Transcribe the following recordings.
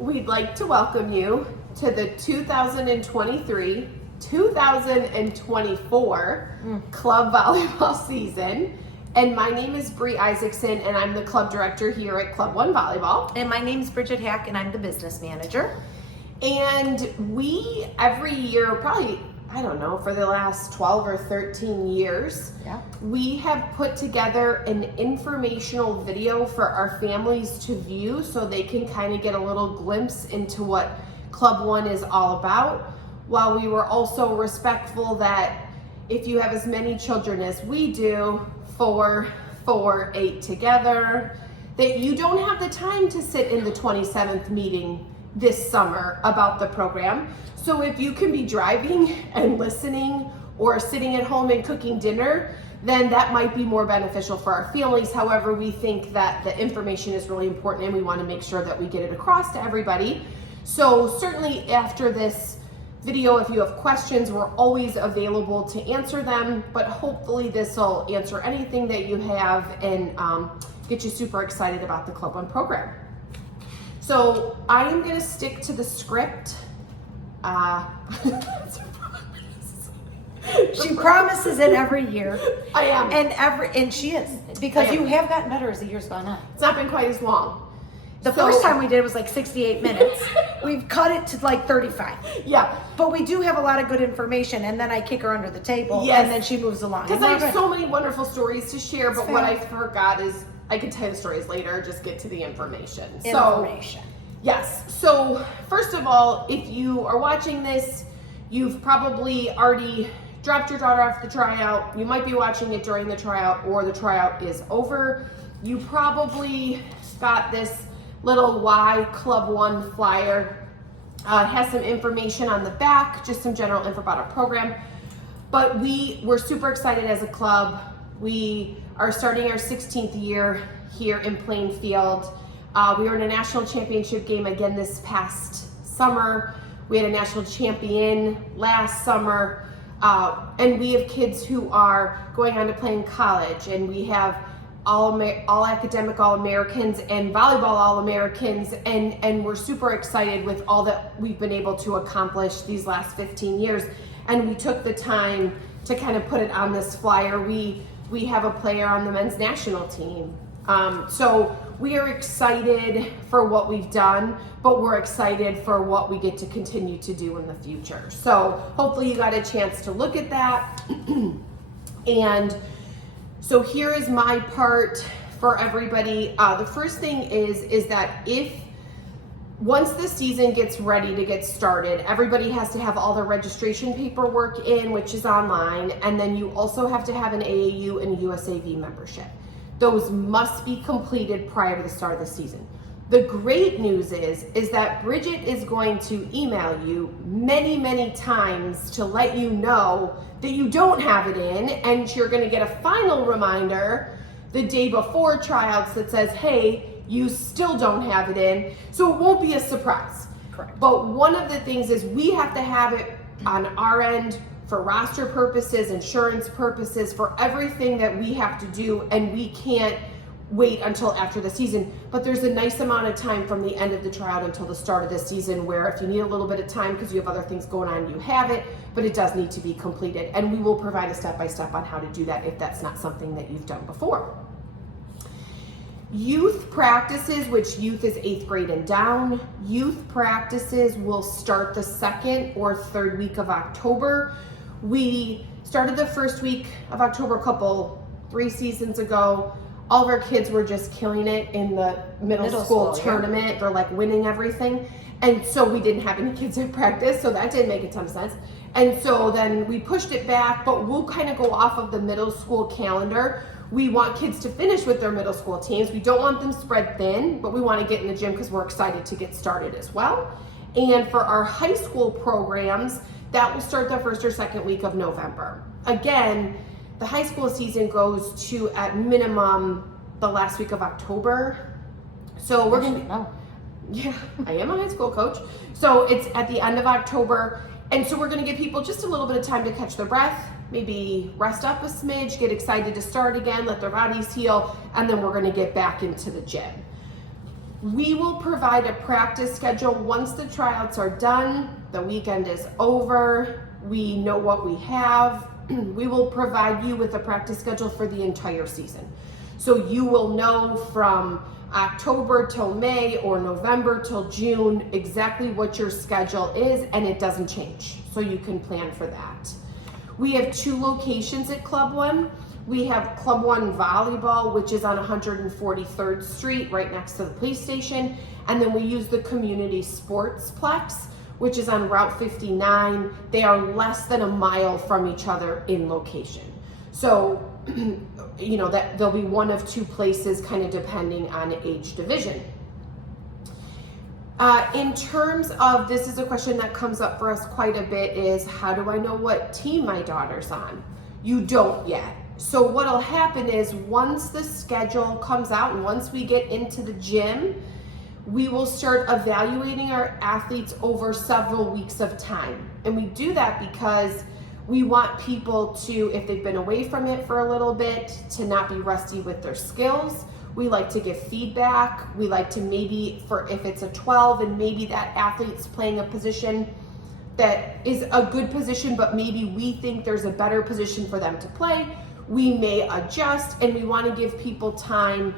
We'd like to welcome you to the 2023-2024 club volleyball season. And my name is Bree Isaacson, and I'm the club director here at Club One Volleyball. And my name's Bridget Hack, and I'm the business manager. And we, every year, probably, I don't know, for the last 12 or 13 years, we have put together an informational video for our families to view so they can kind of get a little glimpse into what Club One is all about, while we were also respectful that if you have as many children as we do, 4, 8 together, that you don't have the time to sit in the 27th meeting this summer about the program. So if you can be driving and listening or sitting at home and cooking dinner, then that might be more beneficial for our families. However, we think that the information is really important and we want to make sure that we get it across to everybody. So certainly after this video, if you have questions, we're always available to answer them, but hopefully this will answer anything that you have and get you super excited about the Club One program. So I am going to stick to the script. She promises it every year. I am. And she is. Because you have gotten better as the year's gone on. It's not been quite as long. The first time we did was like 68 minutes. We've cut it to like 35. Yeah. But we do have a lot of good information, and then I kick her under the table, Yes. and then she moves along. Because I have so many wonderful stories to share, but Fair. what I forgot is I could tell you the stories later, just get to the information. Information. Yes. So first of all, if you are watching this, you've probably already dropped your daughter off the tryout. You might be watching it during the tryout, or the tryout is over. You probably got this little Y Club One flyer. It has some information on the back, just some general info about our program. But we're super excited as a club. We are starting our 16th year here in Plainfield. We were in a national championship game again this past summer. We had a national champion last summer. And we have kids who are going on to play in college, and we have all academic All-Americans and volleyball All-Americans, and we're super excited with all that we've been able to accomplish these last 15 years. And we took the time to kind of put it on this flyer. We have a player on the men's national team. So we are excited for what we've done, but we're excited for what we get to continue to do in the future. So hopefully you got a chance to look at that. And so here is my part for everybody. The first thing is that once the season gets ready to get started, everybody has to have all their registration paperwork in, which is online, and then you also have to have an AAU and a USAV membership. Those must be completed prior to the start of the season. The great news is that Bridget is going to email you many, many times to let you know that you don't have it in, and you're gonna get a final reminder the day before tryouts that says, hey, you still don't have it in, so it won't be a surprise. Correct. But one of the things is we have to have it on our end for roster purposes, insurance purposes, for everything that we have to do, and we can't wait until after the season. But there's a nice amount of time from the end of the tryout until the start of the season where if you need a little bit of time because you have other things going on, you have it, but it does need to be completed. And we will provide a step-by-step on how to do that if that's not something that you've done before. Youth practices, which youth is 8th grade and down, youth practices will start the 2nd or 3rd week of October. We started the first week of October 3 seasons ago. All of our kids were just killing it in the middle school tournament. Yeah. They're like winning everything. And so we didn't have any kids in practice, so that didn't make a ton of sense. And so then we pushed it back, but we'll kind of go off of the middle school calendar. We want kids to finish with their middle school teams. We don't want them spread thin, but we want to get in the gym because we're excited to get started as well. And for our high school programs, that will start the 1st or 2nd week of November. Again, the high school season goes to, at minimum, the last week of October. So we're going to, yeah, I am a high school coach. So it's at the end of October. And so we're going to give people just a little bit of time to catch their breath, maybe rest up a smidge, get excited to start again, let their bodies heal, and then we're going to get back into the gym. We will provide a practice schedule once the tryouts are done, the weekend is over, we know what we have. We will provide you with a practice schedule for the entire season. So you will know from October till May or November till June exactly what your schedule is, and it doesn't change. So you can plan for that. We have 2 locations at Club One. We have Club One Volleyball, which is on 143rd Street, right next to the police station. And then we use the Community Sportsplex, which is on Route 59. They are less than a mile from each other in location. So, you know, that there'll be one of 2 places kind of depending on age division. In terms of, this is a question that comes up for us quite a bit, is how do I know what team my daughter's on? You don't yet. So what'll happen is once the schedule comes out and once we get into the gym, we will start evaluating our athletes over several weeks of time. And we do that because we want people to, if they've been away from it for a little bit, to not be rusty with their skills. We like to give feedback. We like to maybe, for if it's a 12 and maybe that athlete's playing a position that is a good position, but maybe we think there's a better position for them to play, we may adjust, and we want to give people time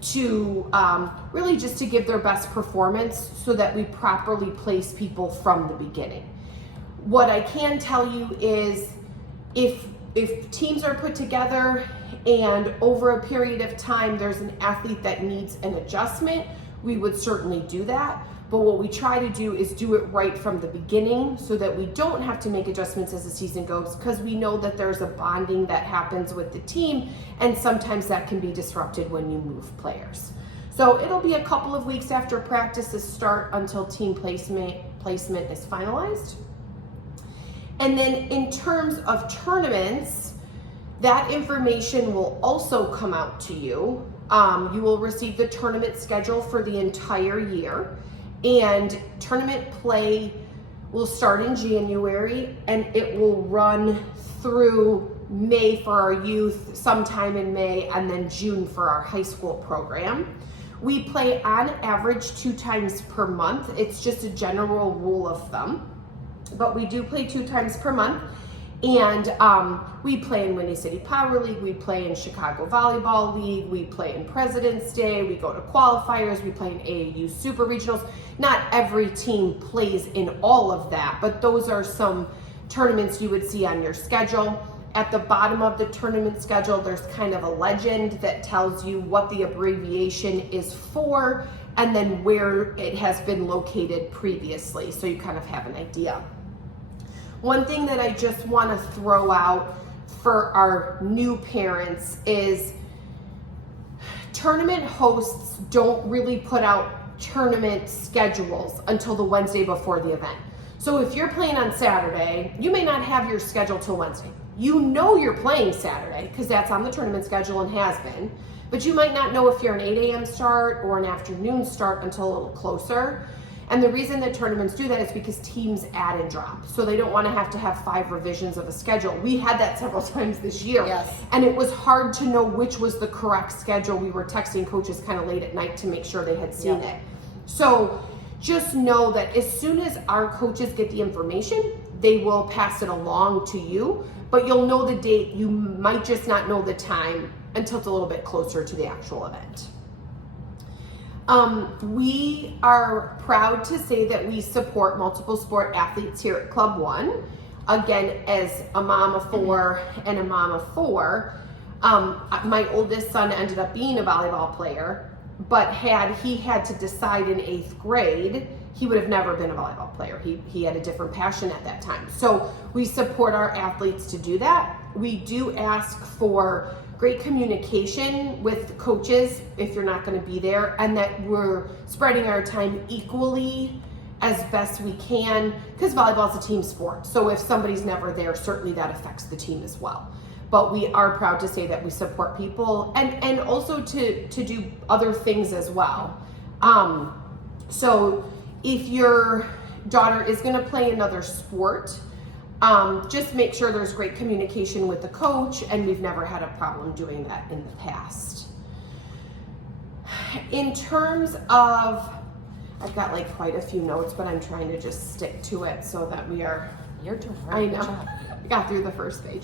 to really just to give their best performance so that we properly place people from the beginning. What I can tell you is if teams are put together and over a period of time there's an athlete that needs an adjustment, we would certainly do that. But what we try to do is do it right from the beginning so that we don't have to make adjustments as the season goes, because we know that there's a bonding that happens with the team, and sometimes that can be disrupted when you move players. So it'll be a couple of weeks after practices start until team placement is finalized. And then in terms of tournaments, that information will also come out to you. You will receive the tournament schedule for the entire year. And tournament play will start in January and it will run through May for our youth, sometime in May, and then June for our high school program. We play on average 2 times per month. It's just a general rule of thumb, but we do play 2 times per month. And we play in Windy City Power League, we play in Chicago Volleyball League, we play in President's Day, we go to qualifiers, we play in AAU Super Regionals. Not every team plays in all of that, but those are some tournaments you would see on your schedule. At the bottom of the tournament schedule, there's kind of a legend that tells you what the abbreviation is for and then where it has been located previously, so you kind of have an idea. One thing that I just want to throw out for our new parents is tournament hosts don't really put out tournament schedules until the Wednesday before the event. So if you're playing on Saturday, you may not have your schedule till Wednesday. You know you're playing Saturday because that's on the tournament schedule and has been, but you might not know if you're an 8 a.m. start or an afternoon start until a little closer. And the reason that tournaments do that is because teams add and drop. So they don't want to have 5 revisions of a schedule. We had that several times this year. Yes. And it was hard to know which was the correct schedule. We were texting coaches kind of late at night to make sure they had seen it. So just know that as soon as our coaches get the information, they will pass it along to you, but you'll know the date. You might just not know the time until it's a little bit closer to the actual event. We are proud to say that we support multiple sport athletes here at Club One. Again, as a mom of 4 and a mom of 4, my oldest son ended up being a volleyball player, but had he had to decide in 8th grade, he would have never been a volleyball player. He had a different passion at that time. So we support our athletes to do that. We do ask for great communication with coaches if you're not going to be there, and that we're spreading our time equally as best we can, because volleyball is a team sport. So if somebody's never there, certainly that affects the team as well. But we are proud to say that we support people and also to do other things as well. So if your daughter is going to play another sport, just make sure there's great communication with the coach, and we've never had a problem doing that in the past. in terms of, I've got like quite a few notes, but I'm trying to just stick to it so that we are. You're doing I right. know. I got through the first page.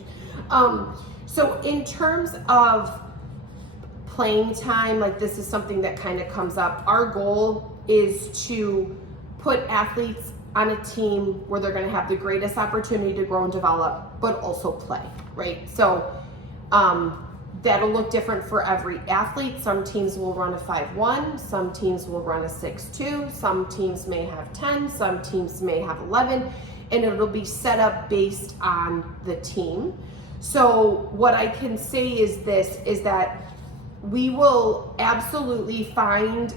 So in terms of playing time, like this is something that kind of comes up. Our goal is to put athletes on a team where they're going to have the greatest opportunity to grow and develop, but also play, right? So that'll look different for every athlete. Some teams will run a 5-1, some teams will run a 6-2, some teams may have 10, some teams may have 11, and it'll be set up based on the team. So what I can say is this, is that we will absolutely find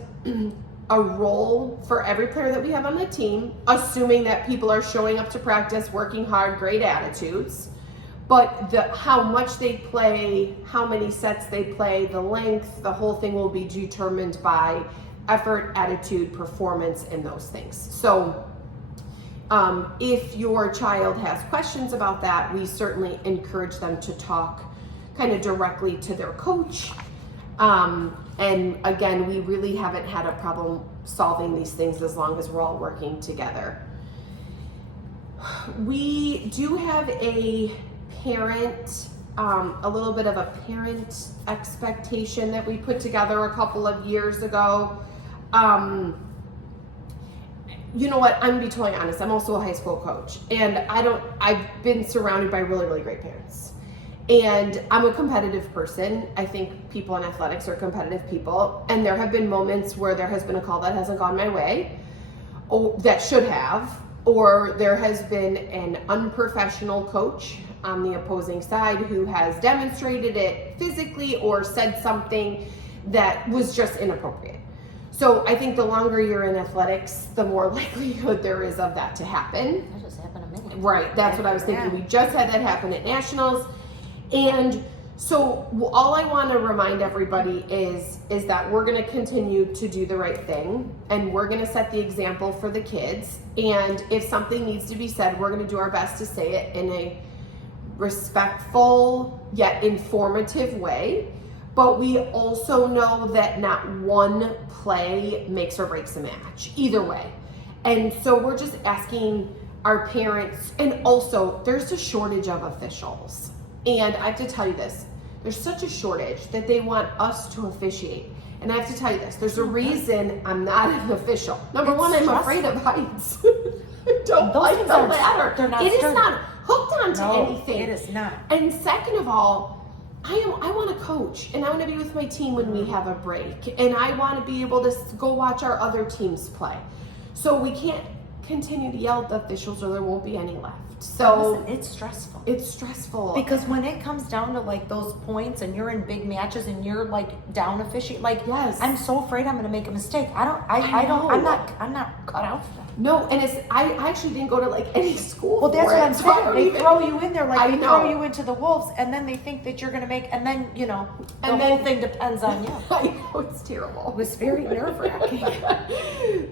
a role for every player that we have on the team, assuming that people are showing up to practice, working hard, great attitudes. But how much they play, how many sets they play, the length, the whole thing will be determined by effort, attitude, performance, and those things. So if your child has questions about that, we certainly encourage them to talk kind of directly to their coach. And again, we really haven't had a problem solving these things as long as we're all working together. We do have a parent, a little bit of a parent expectation that we put together a couple of years ago. You know what, I'm gonna be totally honest, I'm also a high school coach, and I've been surrounded by really, really great parents. And I'm a competitive person. I think people in athletics are competitive people, and there have been moments where there has been a call that hasn't gone my way, or that should have, or there has been an unprofessional coach on the opposing side who has demonstrated it physically or said something that was just inappropriate. So I think the longer you're in athletics, the more likelihood there is of that to happen. That just happened a minute. Right, that's what I was thinking. Yeah. We just had that happen at Nationals. And so all I want to remind everybody is that we're going to continue to do the right thing, and we're going to set the example for the kids. And if something needs to be said, we're going to do our best to say it in a respectful yet informative way. But we also know that not one play makes or breaks a match, either way. And so we're just asking our parents, and also there's a shortage of officials. And I have to tell you this, there's such a shortage that they want us to officiate. And I have to tell you this, there's a reason I'm not an official. Number one, I'm afraid of heights. I don't Those like things the aren't- ladder. they're not It is sturdy. not hooked onto No, anything. it is not. And second of all, I want to coach, and I want to be with my team when we have a break, and I want to be able to go watch our other teams play. So we can't continue to yell at the officials, or there won't be any left. So Listen, it's stressful. it's stressful. Because when it comes down to like those points and you're in big matches and you're like down officiate, like Yes. I'm so afraid I'm gonna make a mistake. I know. I'm not cut out for that. No, and I actually didn't go to like any school. Well, that's for what it, I'm so I saying. don't They even- throw you in there like I they know. throw you into the wolves, and then they think that you're gonna make, and then the And whole then- thing depends on you. I know, it's terrible. It was very nerve-wracking.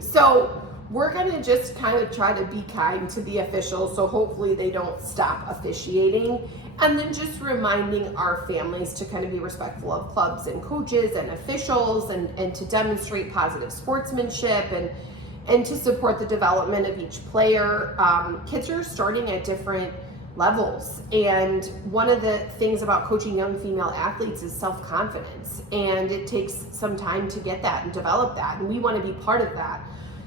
So we're gonna just kind of try to be kind to the officials, so hopefully they don't stop officiating. And then just reminding our families to kind of be respectful of clubs and coaches and officials, and to demonstrate positive sportsmanship, and to support the development of each player. Kids are starting at different levels, and one of the things about coaching young female athletes is self-confidence, and it takes some time to get that and develop that, and we want to be part of that.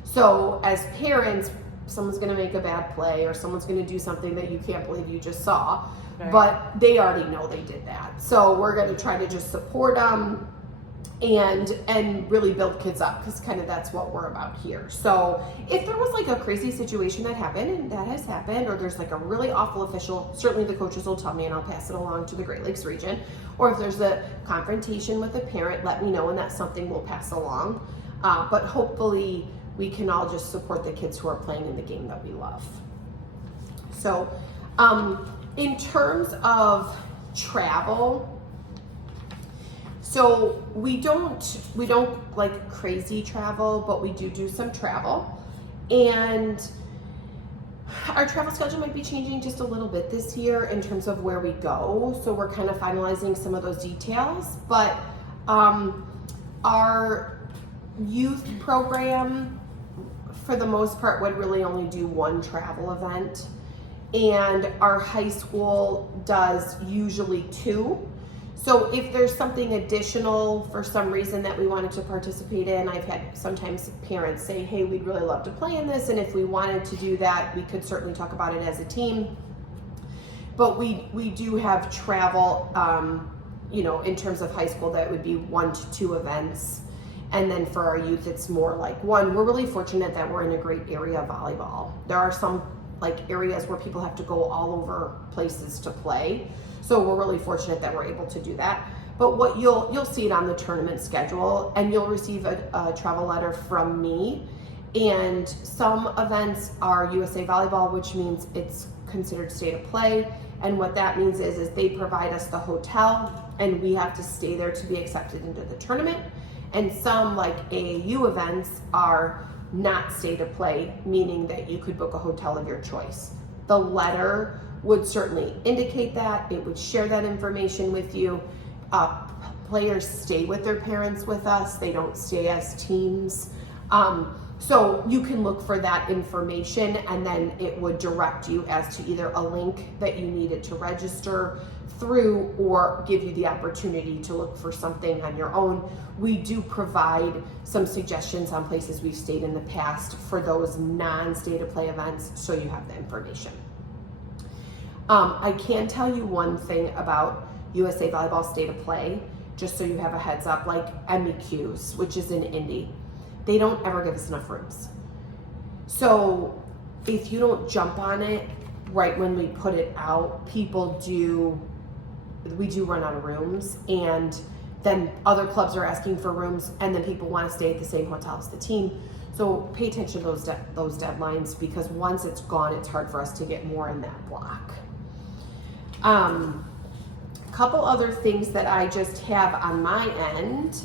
So as parents, someone's going to make a bad play, or someone's going to do something that you can't believe you just saw, Right. but they already know they did that. So we're going to try to just support them and really build kids up, because kind of that's what we're about here. So if there was like a crazy situation that happened, and that has happened, or there's like a really awful official, certainly the coaches will tell me, and I'll pass it along to the Great Lakes region. Or if there's a confrontation with a parent, let me know, and that's something we'll pass along. But hopefully we can all just support the kids who are playing in the game that we love. So in terms of travel, so we don't like crazy travel, but we do some travel, and our travel schedule might be changing just a little bit this year in terms of where we go. So we're kind of finalizing some of those details, but our youth program, for the most part, would really only do one travel event. And our high school does usually 2. So if there's something additional for some reason that we wanted to participate in, I've had sometimes parents say, hey, we'd really love to play in this, and if we wanted to do that, we could certainly talk about it as a team. But we do have travel, in terms of high school, that would be 1 to 2 events. And then for our youth, it's more like 1. We're really fortunate that we're in a great area of volleyball. There are some areas where people have to go all over places to play. So we're really fortunate that we're able to do that. But what you'll see it on the tournament schedule, and you'll receive a travel letter from me. And some events are USA Volleyball, which means it's considered state of play. And what that means is they provide us the hotel, and we have to stay there to be accepted into the tournament. And some, like AAU events, are not state of play, meaning that you could book a hotel of your choice. The letter would certainly indicate that. It would share that information with you. Players stay with their parents with us. They don't stay as teams. So you can look for that information, and then it would direct you as to either a link that you needed to register through, or give you the opportunity to look for something on your own. We do provide some suggestions on places we've stayed in the past for those non-state of play events, so you have the information. I can tell you one thing about USA Volleyball State of Play, just so you have a heads up, like MEQs, which is in Indy. They don't ever give us enough rooms. So if you don't jump on it right when we put it out, we do run out of rooms, and then other clubs are asking for rooms, and then people want to stay at the same hotel as the team. So pay attention to those deadlines, because once it's gone, it's hard for us to get more in that block. Couple other things that I just have on my end.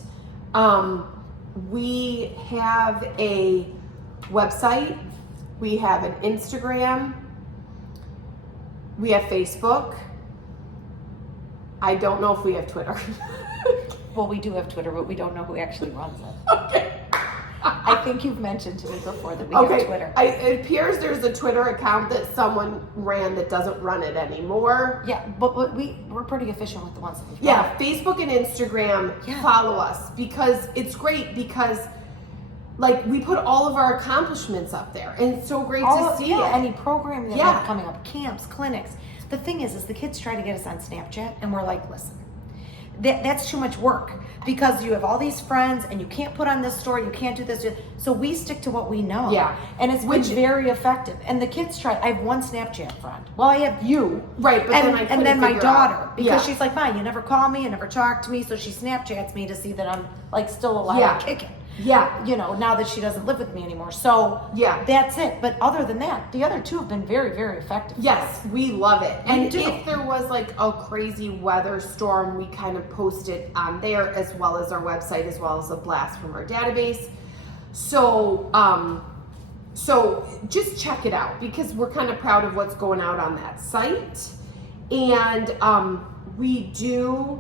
We have a website, we have an Instagram, we have Facebook. I don't know if we have Twitter. Well, we do have Twitter, but we don't know who actually runs it. Okay. I think you've mentioned to me before that we have Twitter. It appears there's a Twitter account that someone ran that doesn't run it anymore. Yeah, but we're pretty efficient with the ones that we've Yeah, got. Facebook and Instagram, Yeah. follow us, because it's great, because we put all of our accomplishments up there, and it's so great to see it. Any programming that we Yeah. have coming up, camps, clinics. The thing is the kids try to get us on Snapchat, and we're like, listen, that's too much work, because you have all these friends, and you can't put on this story, you can't do this. So we stick to what we know. Yeah. And it's been very effective. And the kids try. I have one Snapchat friend. Well, I have you. Right, but then I couldn't and then my figure daughter, out. because Yeah. she's like, Mom, you never call me, you never talk to me, so she Snapchats me to see that I'm still alive Yeah. and kicking. Yeah. Now that she doesn't live with me anymore. So Yeah. that's it. But other than that, the other two have been very, very effective. Yes, we love it. And do. if there was a crazy weather storm, we kind of post it on there, as well as our website, as well as a blast from our database. So, so just check it out, because we're kind of proud of what's going out on that site. And we do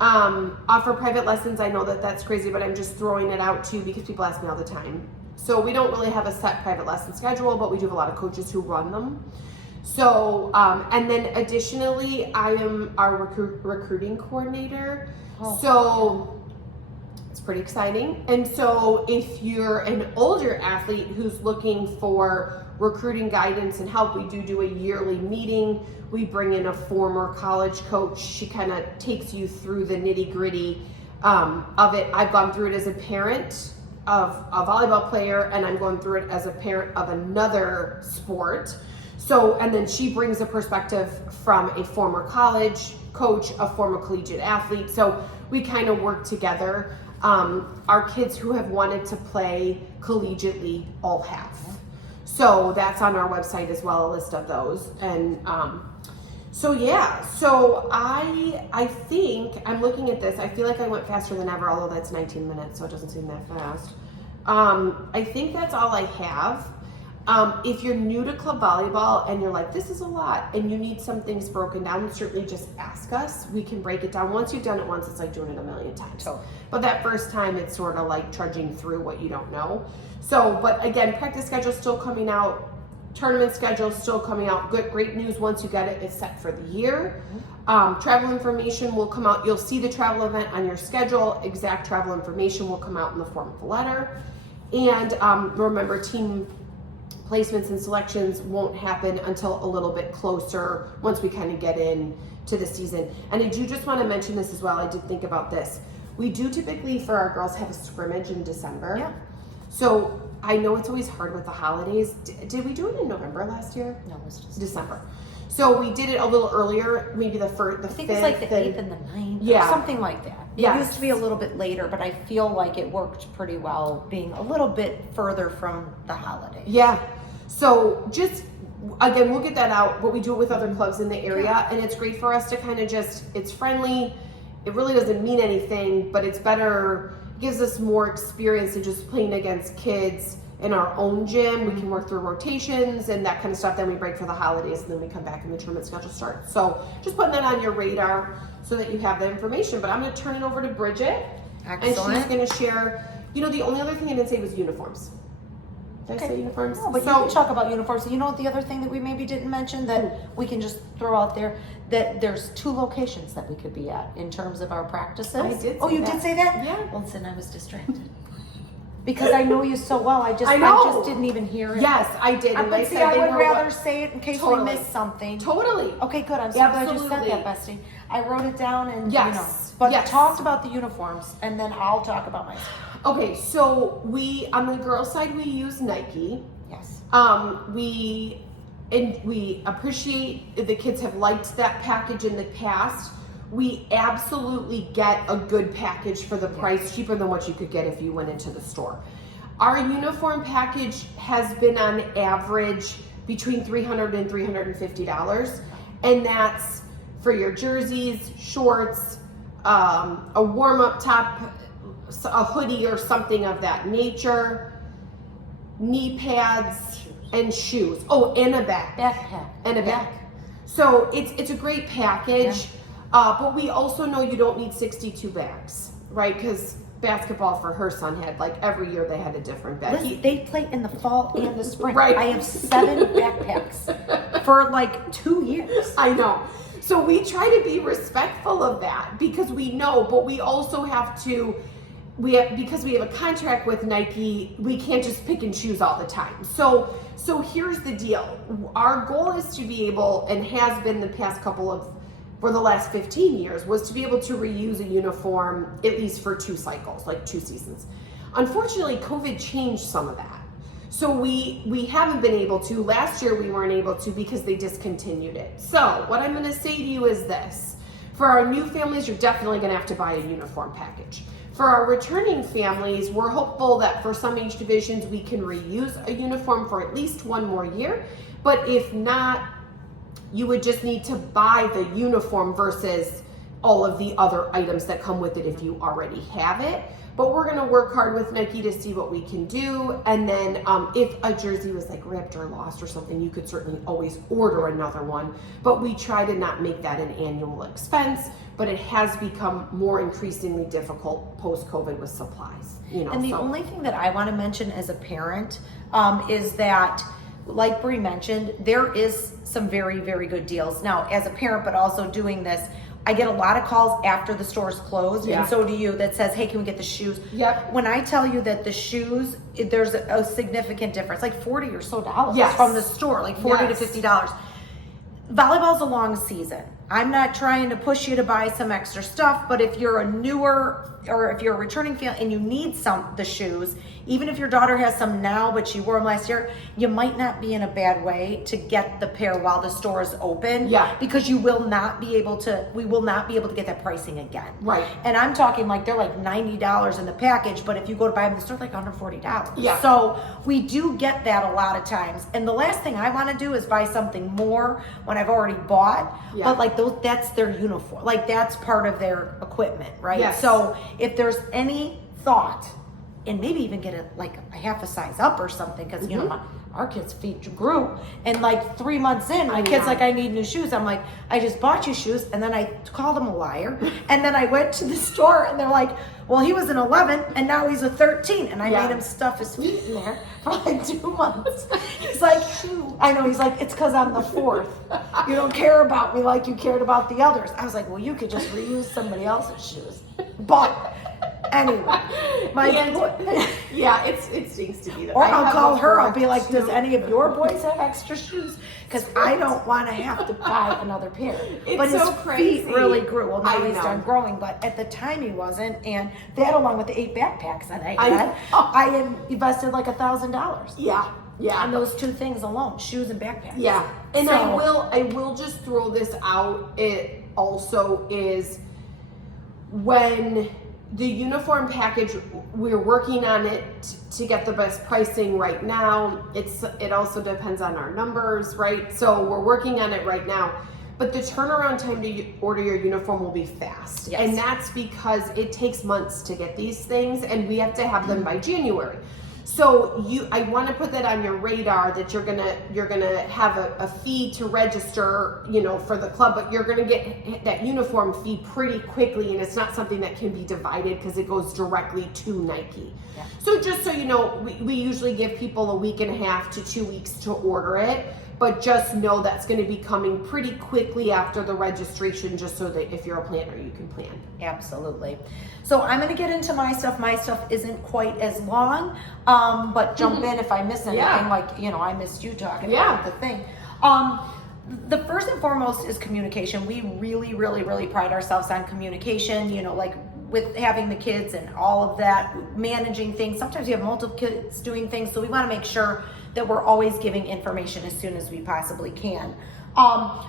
offer private lessons. I know that that's crazy, but I'm just throwing it out too, because people ask me all the time. So we don't really have a set private lesson schedule, but we do have a lot of coaches who run them. So, and then additionally, I am our recruiting coordinator. Oh, so it's pretty exciting. And so if you're an older athlete who's looking for recruiting guidance and help, we do a yearly meeting. We bring in a former college coach. She kind of takes you through the nitty-gritty of it. I've gone through it as a parent of a volleyball player, and I'm going through it as a parent of another sport. So, and then she brings a perspective from a former college coach, a former collegiate athlete. So we kind of work together. Our kids who have wanted to play collegiately all have. So that's on our website as well, a list of those. And so yeah, so I think, I'm looking at this, I feel like I went faster than ever, although that's 19 minutes, so it doesn't seem that fast. I think that's all I have. If you're new to club volleyball and you're like, this is a lot, and you need some things broken down, certainly just ask us. We can break it down. Once you've done it once, it's like doing it a million times. Totally. But that first time, it's sort of like trudging through what you don't know. So, but again, practice schedule still coming out. Tournament schedule still coming out. Good, great news. Once you get it, it's set for the year. Travel information will come out. You'll see the travel event on your schedule. Exact travel information will come out in the form of a letter. And remember, team placements and selections won't happen until a little bit closer once we kind of get in to the season. And I do just want to mention this as well. I did think about this. We do typically, for our girls, have a scrimmage in December. Yeah. So I know it's always hard with the holidays. Did we do it in November last year? No, it was just December. So we did it a little earlier, maybe the 5th. I think it's like the 8th and the 9th, Yeah. or something like that. It Yes. used to be a little bit later, but I feel like it worked pretty well being a little bit further from the holiday. Yeah. So just, again, we'll get that out, but we do it with other clubs in the area, and it's great for us to kind of just, it's friendly. It really doesn't mean anything, but it's better, gives us more experience than just playing against kids in our own gym. We can work through rotations and that kind of stuff. Then we break for the holidays, and then we come back and the tournament schedule starts. So just putting that on your radar so that you have the information. But I'm going to turn it over to Bridget, and she's Excellent. going to share. You know, the only other thing I didn't say was uniforms. Did I say uniforms? No, but you can talk about uniforms. You know what the other thing that we maybe didn't mention that we can just throw out there? That there's 2 locations that we could be at in terms of our practices. I did Oh, say you that. did say that? Yeah. Well, listen, I was distracted. Because I know you so well. I just know. didn't even hear it. Yes, I did. And But I see, said I they would were rather what- say it in case Totally. we missed something. Totally. Okay, good. I'm so glad you said Absolutely. that, Bestie. I wrote it down and Yes. you know. But Yes. talked about the uniforms, and then I'll talk about myself. Okay, so we, on the girls' side, we use Nike. Yes. We appreciate the kids have liked that package in the past. We absolutely get a good package for the price, cheaper than what you could get if you went into the store. Our uniform package has been on average between $300 and $350, and that's for your jerseys, shorts, a warm-up top, a hoodie or something of that nature, knee pads, and shoes. Oh, and a bag. Backpack. And a Yeah. bag. So it's a great package, but we also know you don't need 62 bags, right? Because basketball for her son had, like, every year they had a different bag. Listen, they play in the fall and the spring. Right. I have 7 backpacks for like 2 years. I know. So we try to be respectful of that because we know, but we also have to, because we have a contract with Nike, we can't just pick and choose all the time. So here's the deal. Our goal is to be able, and has been the past for the last 15 years, was to be able to reuse a uniform at least for 2 cycles, like 2 seasons. Unfortunately, COVID changed some of that. So we haven't been able to. Last year we weren't able to because they discontinued it. So what I'm gonna say to you is this. For our new families, you're definitely gonna have to buy a uniform package. For our returning families, we're hopeful that for some age divisions we can reuse a uniform for at least 1 more year. But if not, you would just need to buy the uniform versus all of the other items that come with it if you already have it. But we're gonna work hard with Nike to see what we can do. And then if a jersey was like ripped or lost or something, you could certainly always order another one. But we try to not make that an annual expense, but it has become more increasingly difficult post-COVID with supplies. You know, And the only thing that I want to mention as a parent is that, like Bree mentioned, there is some very, very good deals. Now, as a parent, but also doing this, I get a lot of calls after the stores closed, Yeah. and so do you, that says, hey, can we get the shoes? Yep. When I tell you that the shoes, there's a significant difference, like $40 or so Yes. from the store, like $40 Yes. to $50. Volleyball's a long season. I'm not trying to push you to buy some extra stuff, but if you're a newer or if you're a returning fan and you need the shoes, even if your daughter has some now but she wore them last year, you might not be in a bad way to get the pair while the store is open. Yeah. Because we will not be able to get that pricing again. Right. And I'm talking like they're like $90 in the package, but if you go to buy them in the store, like $140. Yeah. So we do get that a lot of times. And the last thing I want to do is buy something more when I've already bought. Yeah. But like that's their uniform. Like that's part of their equipment, right? Yes. So if there's any thought and maybe even get it like a half a size up or something, because you know our kids' feet grew, and like 3 months in, my kid's like, I need new shoes. I'm like, I just bought you shoes, and then I called him a liar, and then I went to the store, and they're like, well, he was an 11, and now he's a 13, and I made him stuff his feet in there for like 2 months. He's like, I know, he's like, it's because I'm the fourth. You don't care about me like you cared about the others. I was like, well, you could just reuse somebody else's shoes. But anyway, it stinks to be that. Or I'll call her. I'll be like, does any of your boys have extra shoes? Because I don't want to have to buy another pair. But his feet really grew. Well, now he's done growing, but at the time he wasn't. And that, along with the 8 backpacks that I had, I invested like $1,000. Yeah. And those 2 things alone, shoes and backpacks. Yeah. And so, I will just throw this out. It also is, when the uniform package, we're working on it to get the best pricing right now. It also depends on our numbers, right? So we're working on it right now. But the turnaround time to order your uniform will be fast. Yes. And that's because it takes months to get these things, and we have to have them by January. So I want to put that on your radar, that you're gonna have a fee to register, for the club, but you're gonna get that uniform fee pretty quickly, and it's not something that can be divided because it goes directly to Nike. Yeah. So just so you know, we usually give people a week and a half to 2 weeks to order it, but just know that's going to be coming pretty quickly after the registration, just so that if you're a planner, you can plan. Absolutely. So I'm going to get into my stuff. My stuff isn't quite as long, but jump in if I miss anything. I missed you talking about the thing. The first and foremost is communication. We really, really, really pride ourselves on communication, like with having the kids and all of that, managing things. Sometimes you have multiple kids doing things, so we want to make sure that we're always giving information as soon as we possibly can.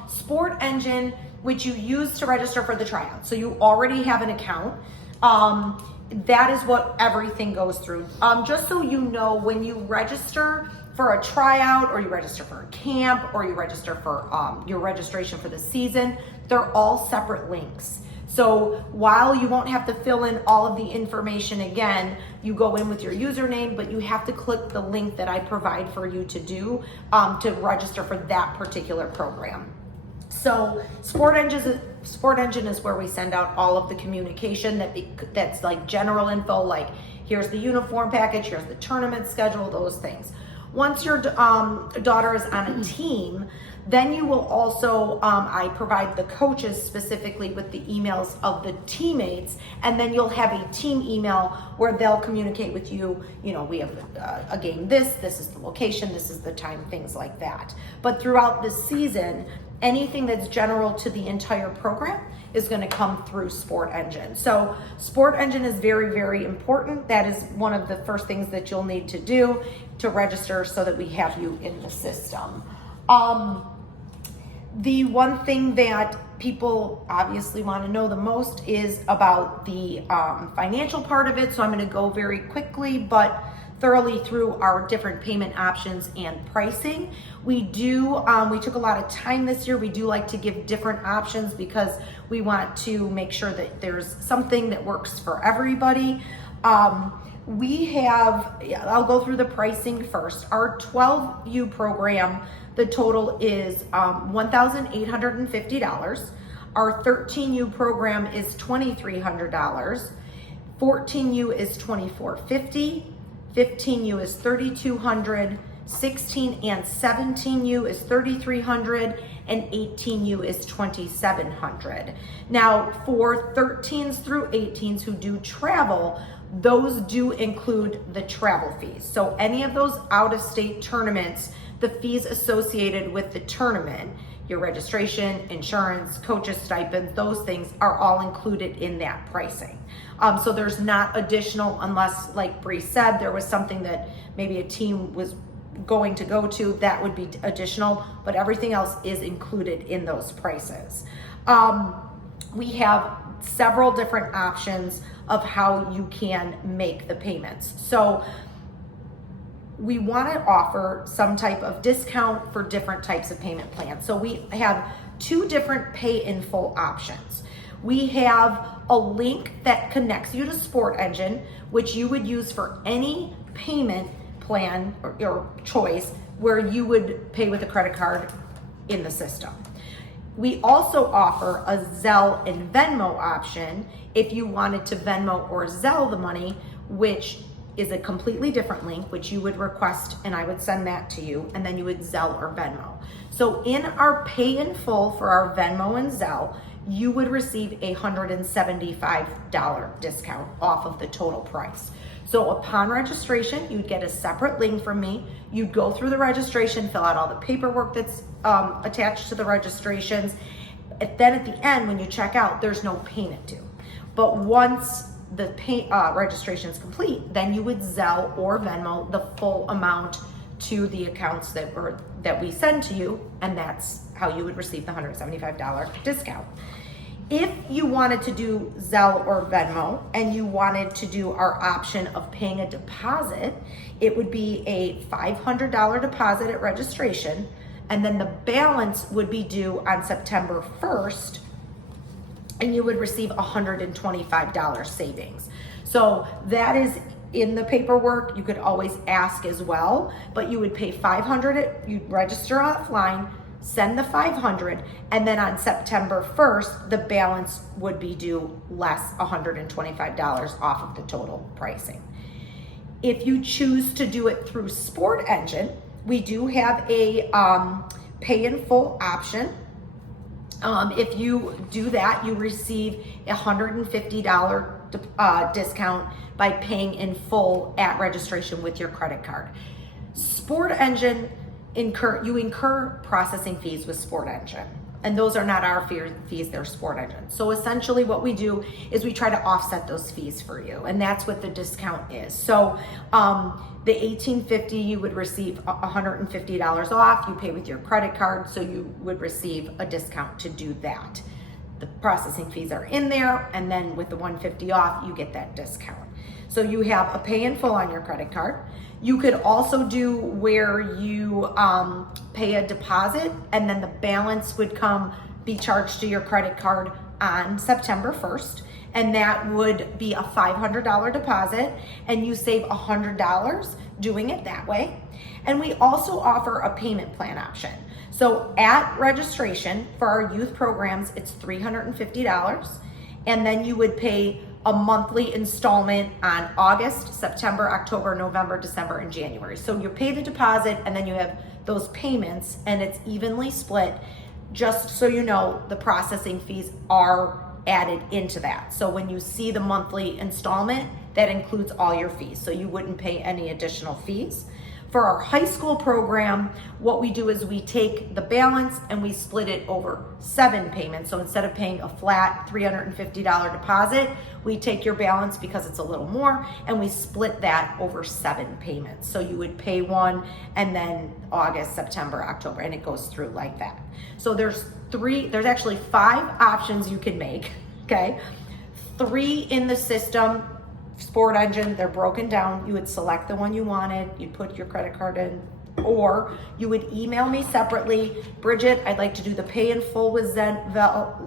Sport Engine, which you use to register for the tryout. So you already have an account. That is what everything goes through. Just so you know, when you register for a tryout, or you register for a camp, or you register for your registration for the season, they're all separate links. So while you won't have to fill in all of the information again, you go in with your username, but you have to click the link that I provide for you to do to register for that particular program. So Sport Engine is where we send out all of the communication that's like general info, like here's the uniform package, here's the tournament schedule, those things. Once your daughter is on a team, then you will also, I provide the coaches specifically with the emails of the teammates, and then you'll have a team email where they'll communicate with you, we have a game this is the location, this is the time, things like that. But throughout the season, anything that's general to the entire program is going to come through Sport Engine. So Sport Engine is very, very important. That is one of the first things that you'll need to do to register so that we have you in the system. The one thing that people obviously want to know the most is about the financial part of it. So I'm going to go very quickly but thoroughly through our different payment options and pricing. We took a lot of time this year. We do like to give different options because we want to make sure that there's something that works for everybody. I'll go through the pricing first. Our 12U program, the total is $1,850. Our 13U program is $2,300. 14U is $2,450. 15U is $3,200. 16 and 17U is $3,300, and 18U is $2,700. Now, for 13s through 18s who do travel, those do include the travel fees. So any of those out-of-state tournaments, the fees associated with the tournament, your registration, insurance, coaches stipend, those things are all included in that pricing. So there's not additional, unless, like Bree said, there was something that maybe a team was going to go to, that would be additional, but everything else is included in those prices. We have several different options of how you can make the payments. So we want to offer some type of discount for different types of payment plans. So we have two different pay in full options. We have a link that connects you to Sport Engine, which you would use for any payment plan or choice where you would pay with a credit card in the system. We also offer a Zelle and Venmo option if you wanted to Venmo or Zelle the money, which is a completely different link, which you would request and I would send that to you, and then you would Zelle or Venmo. So in our pay in full for our Venmo and Zelle, you would receive a $175 discount off of the total price. So upon registration, you'd get a separate link from me. You'd go through the registration, fill out all the paperwork that's attached to the registrations. Then at the end, when you check out, there's no payment due. But once the registration is complete, then you would Zelle or Venmo the full amount to the accounts that we send to you, and that's how you would receive the $175 discount. If you wanted to do Zelle or Venmo and you wanted to do our option of paying a deposit, it would be a $500 deposit at registration, and then the balance would be due on September 1st, and you would receive $125 savings. So that is in the paperwork. You could always ask as well, but you would pay $500, you'd register offline, send the $500, and then on September 1st, the balance would be due less $125 off of the total pricing. If you choose to do it through Sport Engine, we do have a pay in full option. If you do that, you receive a $150 discount by paying in full at registration with your credit card. Sport Engine, you incur processing fees with Sport Engine, and those are not our fees, they're Sport Engine. So essentially what we do is we try to offset those fees for you, and that's what the discount is. So the $1,850, you would receive $150 off. You pay with your credit card, so you would receive a discount to do that. The processing fees are in there, and then with the $150 off, you get that discount. So you have a pay in full on your credit card. You could also do where you pay a deposit, and then the balance would be charged to your credit card on September 1st. And that would be a $500 deposit, and you save $100 doing it that way. And we also offer a payment plan option. So at registration for our youth programs, it's $350, and then you would pay a monthly installment on August, September, October, November, December, and January. So you pay the deposit, and then you have those payments, and it's evenly split. Just so you know, the processing fees are added into that. So when you see the monthly installment, that includes all your fees. So you wouldn't pay any additional fees. For our high school program, what we do is we take the balance and we split it over 7 payments. So instead of paying a flat $350 deposit, we take your balance because it's a little more, and we split that over 7 payments. So you would pay one, and then August, September, October, and it goes through like that. So there's actually 5 options you can make, okay? 3 in the system. Sport Engine, they're broken down. You would select the one you wanted, you'd put your credit card in, or you would email me separately, Bridget, I'd like to do the pay in full with Zelle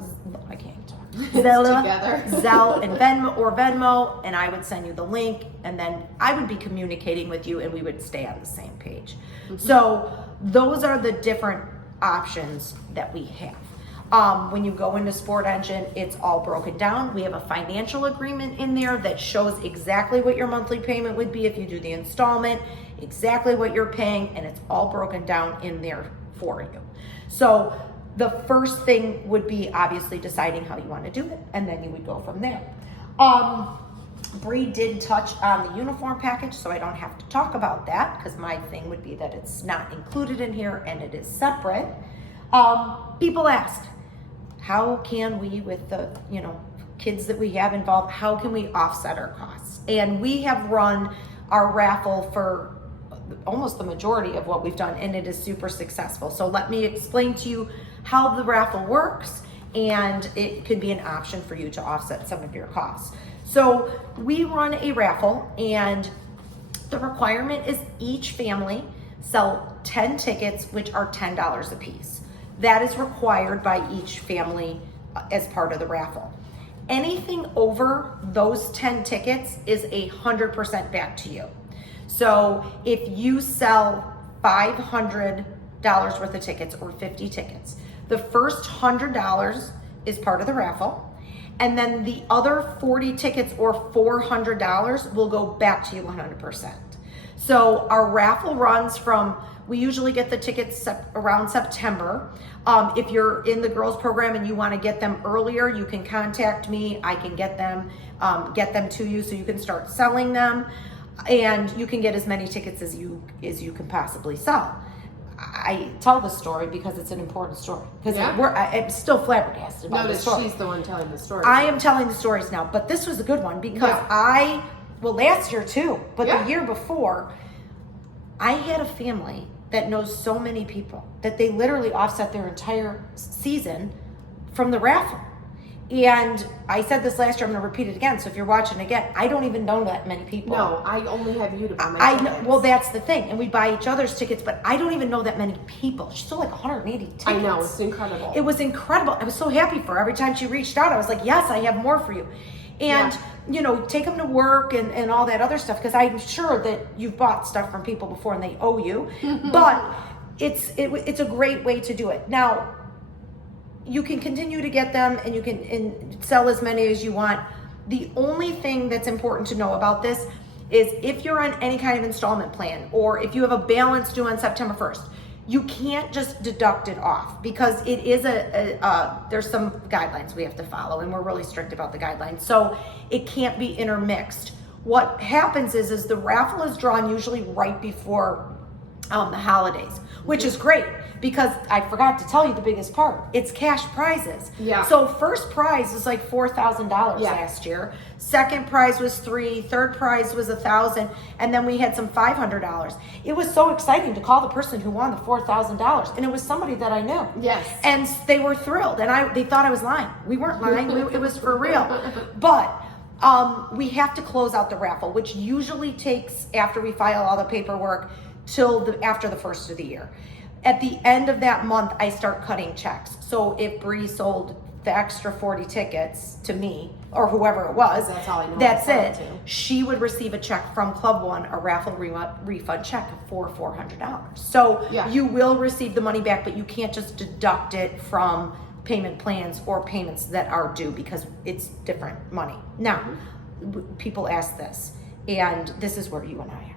and Venmo, and I would send you the link, and then I would be communicating with you, and we would stay on the same page. Mm-hmm. So those are the different options that we have. When you go into Sport Engine, it's all broken down. We have a financial agreement in there that shows exactly what your monthly payment would be if you do the installment, exactly what you're paying, and it's all broken down in there for you. So the first thing would be obviously deciding how you want to do it, and then you would go from there. Bree did touch on the uniform package, so I don't have to talk about that, because my thing would be that it's not included in here and it is separate. People asked, how can we, with the kids that we have involved, how can we offset our costs? And we have run our raffle for almost the majority of what we've done, and it is super successful. So let me explain to you how the raffle works, and it could be an option for you to offset some of your costs. So we run a raffle, and the requirement is each family sell 10 tickets, which are $10 a piece. That is required by each family as part of the raffle. Anything over those 10 tickets is 100% back to you. So if you sell $500 worth of tickets or 50 tickets, the first $100 is part of the raffle. And then the other 40 tickets or $400 will go back to you 100%. So our raffle runs from, we usually get the tickets around September. If you're in the girls program and you want to get them earlier, you can contact me. I can get them to you so you can start selling them, and you can get as many tickets as you can possibly sell. I tell the story because it's an important story. Because I'm still flabbergasted about the story. She's the one telling the story. I am telling the stories now, but this was a good one because last year too, but the year before, I had a family that knows so many people that they literally offset their entire season from the raffle. And I said this last year, I'm going to repeat it again. So if you're watching again, I don't even know that many people. No, I only have you to buy my tickets. Well, that's the thing. And we buy each other's tickets, but I don't even know that many people. She's still like 180 tickets. I know, it's incredible. It was incredible. I was so happy for her. Every time she reached out, I was like, yes, I have more for you. And, take them to work and all that other stuff, because I'm sure that you've bought stuff from people before and they owe you. But it's a great way to do it. Now, you can continue to get them and you can sell as many as you want. The only thing that's important to know about this is if you're on any kind of installment plan, or if you have a balance due on September 1st, you can't just deduct it off, because it is there's some guidelines we have to follow, and we're really strict about the guidelines. So it can't be intermixed. What happens is the raffle is drawn usually right before the holidays, which is great, because I forgot to tell you the biggest part. It's cash prizes. Yeah. So first prize was like $4,000 last year. Second prize was $3,000. Third prize was $1,000, and then we had some $500. It was so exciting to call the person who won the $4,000, and it was somebody that I knew. Yes. And they were thrilled, and they thought I was lying. We weren't lying. It was for real. But we have to close out the raffle, which usually takes, after we file all the paperwork, till after the first of the year. At the end of that month, I start cutting checks. So if Bree sold the extra 40 tickets to me, or whoever it was, that's all I know. That's it. She would receive a check from Club One, a raffle refund check for $400. So you will receive the money back, but you can't just deduct it from payment plans or payments that are due, because it's different money. Now, people ask this, and this is where you and I are.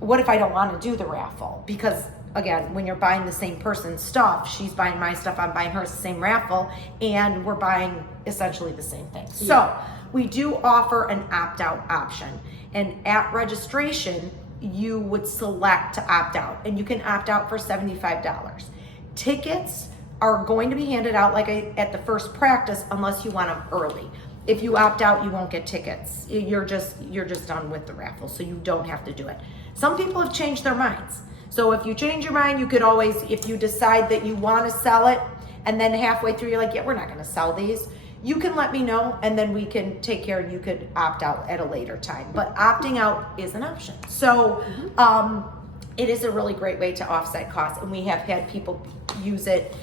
What if I don't want to do the raffle? Because again, when you're buying the same person's stuff, she's buying my stuff, I'm buying hers, the same raffle, and we're buying essentially the same thing. So we do offer an opt-out option, and at registration, you would select to opt out, and you can opt out for $75. Tickets are going to be handed out at the first practice unless you want them early. If you opt out, you won't get tickets. You're just done with the raffle, so you don't have to do it. Some people have changed their minds. So if you change your mind, you could always, if you decide that you want to sell it, and then halfway through you're like, yeah, we're not going to sell these, you can let me know, and then we can take care, and you could opt out at a later time. But opting out is an option. So it is a really great way to offset costs, and we have had people use it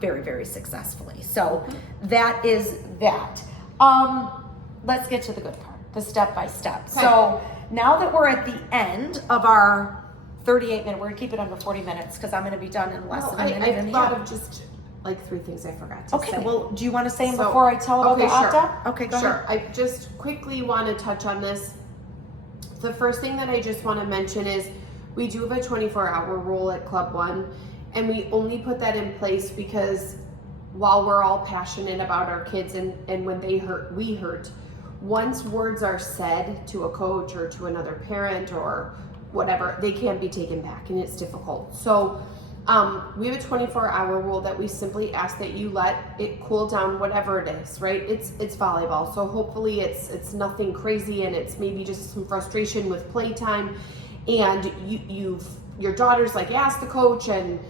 very, very successfully. So that is that. Let's get to the good part, the step-by-step. Okay. So now that we're at the end of our 38-minute, we're gonna keep it under 40 minutes because I'm gonna be done in less than a minute and a half. I thought of just like 3 things I forgot to say. Okay, well, do you want to say them before I tell about the opt-out? Okay, go ahead. I just quickly want to touch on this. The first thing that I just want to mention is we do have a 24-hour rule at Club One, and we only put that in place because while we're all passionate about our kids and when they hurt, we hurt. Once words are said to a coach or to another parent or whatever, they can be taken back, and it's difficult. So we have a 24-hour rule that we simply ask that you let it cool down, whatever it is, right? It's volleyball, so hopefully it's nothing crazy, and it's maybe just some frustration with playtime, and your daughter's like, ask the coach, and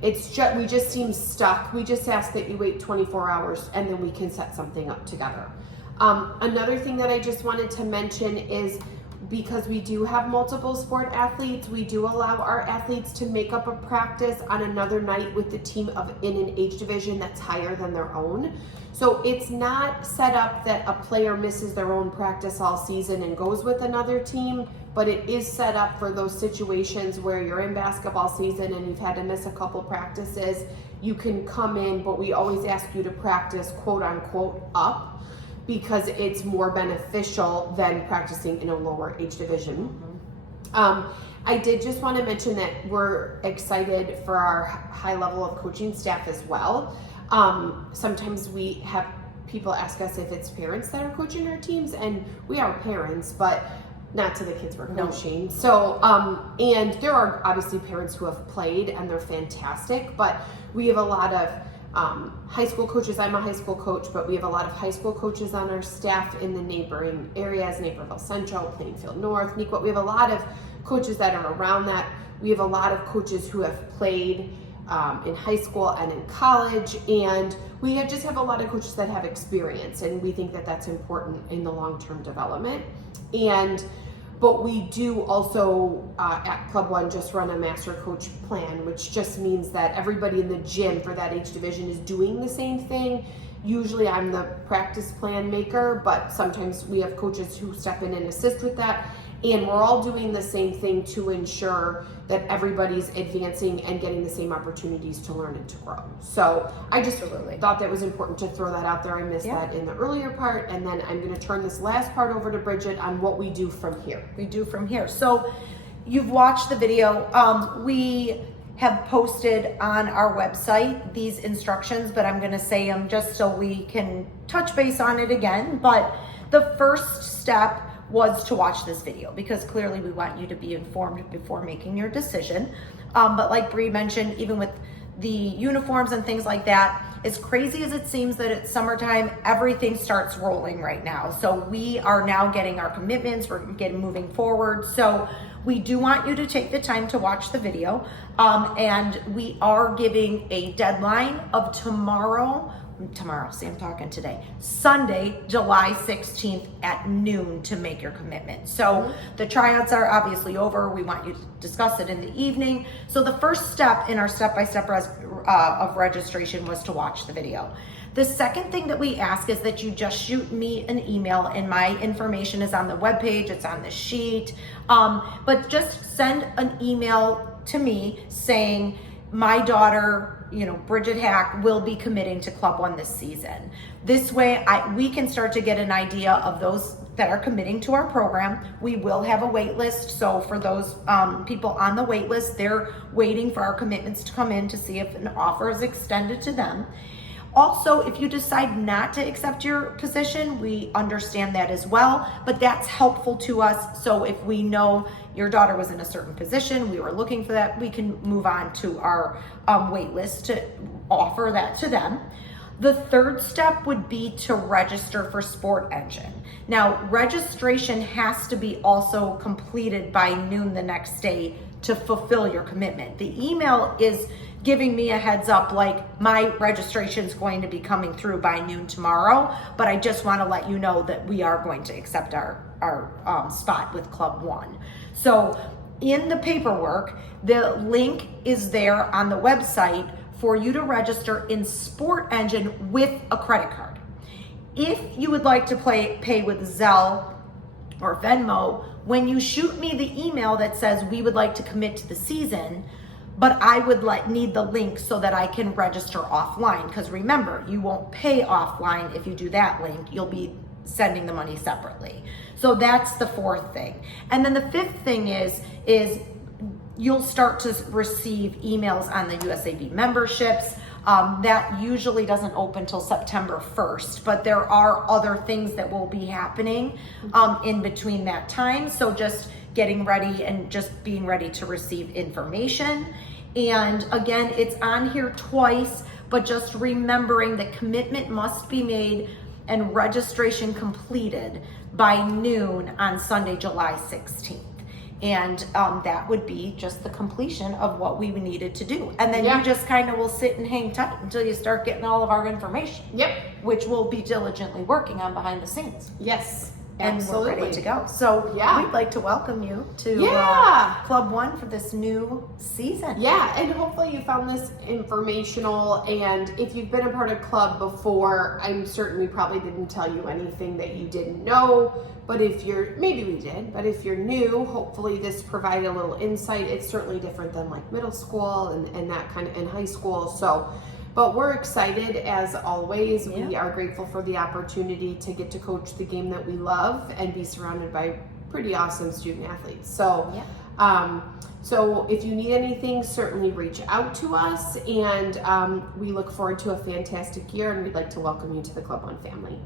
it's just, we just seem stuck. We just ask that you wait 24 hours, and then we can set something up together. Another thing that I just wanted to mention is because we do have multiple sport athletes, we do allow our athletes to make up a practice on another night with the team in an age division that's higher than their own. So it's not set up that a player misses their own practice all season and goes with another team, but it is set up for those situations where you're in basketball season and you've had to miss a couple practices. You can come in, but we always ask you to practice quote unquote up, because it's more beneficial than practicing in a lower age division. I did just want to mention that we're excited for our high level of coaching staff as well. Sometimes we have people ask us if it's parents that are coaching our teams, and we are parents, but not to the kids we're coaching. No. So, and there are obviously parents who have played and they're fantastic, but we have a lot of high school coaches. I'm a high school coach, but we have a lot of high school coaches on our staff in the neighboring areas, Naperville Central, Plainfield North, Nequot. We have a lot of coaches that are around that. We have a lot of coaches who have played in high school and in college, and we just have a lot of coaches that have experience, and we think that that's important in the long-term development. But we do also at Club One just run a master coach plan, which just means that everybody in the gym for that age division is doing the same thing. Usually I'm the practice plan maker, but sometimes we have coaches who step in and assist with that. And we're all doing the same thing to ensure that everybody's advancing and getting the same opportunities to learn and to grow. So I just thought that was important to throw that out there. I missed that in the earlier part. And then I'm going to turn this last part over to Bridget on what we do from here. So you've watched the video. We have posted on our website these instructions, but I'm going to say them just so we can touch base on it again. But the first step was to watch this video, because clearly we want you to be informed before making your decision. But like Bree mentioned, even with the uniforms and things like that, as crazy as it seems that it's summertime, everything starts rolling right now. So we are now getting our commitments, we're getting moving forward. So we do want you to take the time to watch the video. And we are giving a deadline of Sunday, July 16th at noon to make your commitment. So the tryouts are obviously over. We want you to discuss it in the evening. So the first step in our step-by-step of registration was to watch the video. The second thing that we ask is that you just shoot me an email, and my information is on the webpage, it's on the sheet. But just send an email to me saying, my daughter, Bridget Hack, will be committing to Club One this season. This way we can start to get an idea of those that are committing to our program. We will have a wait list. So for those people on the wait list, they're waiting for our commitments to come in to see if an offer is extended to them. Also, if you decide not to accept your position, we understand that as well, but that's helpful to us. So if we know your daughter was in a certain position, we were looking for that, we can move on to our wait list to offer that to them. The third step would be to register for Sport Engine. Now, registration has to be also completed by noon the next day to fulfill your commitment. The email is giving me a heads up, like my registration is going to be coming through by noon tomorrow, but I just want to let you know that we are going to accept our spot with Club One. So in the paperwork, the link is there on the website for you to register in Sport Engine with a credit card. If you would like to pay with Zelle or Venmo, when you shoot me the email that says we would like to commit to the season, but I would need the link so that I can register offline. Because remember, you won't pay offline if you do that link. You'll be sending the money separately. So that's the fourth thing. And then the fifth thing is you'll start to receive emails on the USAB memberships. That usually doesn't open till September 1st, but there are other things that will be happening in between that time. So just getting ready and just being ready to receive information. And again, it's on here twice, but just remembering that commitment must be made and registration completed by noon on Sunday, July 16th. And that would be just the completion of what we needed to do. And then you just kind of will sit and hang tight until you start getting all of our information. Yep. Which we'll be diligently working on behind the scenes. Yes. and Absolutely. we're ready to go. So Yeah. we'd like to welcome you to Yeah. Club One for this new season. Yeah, and hopefully you found this informational. And if you've been a part of club before, I'm certain we probably didn't tell you anything that you didn't know. But if you're, maybe we did, but if you're new, hopefully this provided a little insight. It's certainly different than like middle school and that kind of, in high school. So, but we're excited as always. We Yeah. are grateful for the opportunity to get to coach the game that we love and be surrounded by pretty awesome student athletes. So, so if you need anything, certainly reach out to us, and we look forward to a fantastic year, and we'd like to welcome you to the Club One family.